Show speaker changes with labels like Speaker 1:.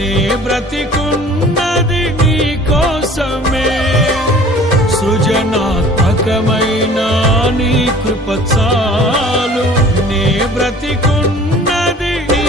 Speaker 1: నే బ్రతికున్నది నీ కోసమే. సృజనాత్మకమైన నీ కృప చాలు. నే బ్రతికున్నది నీ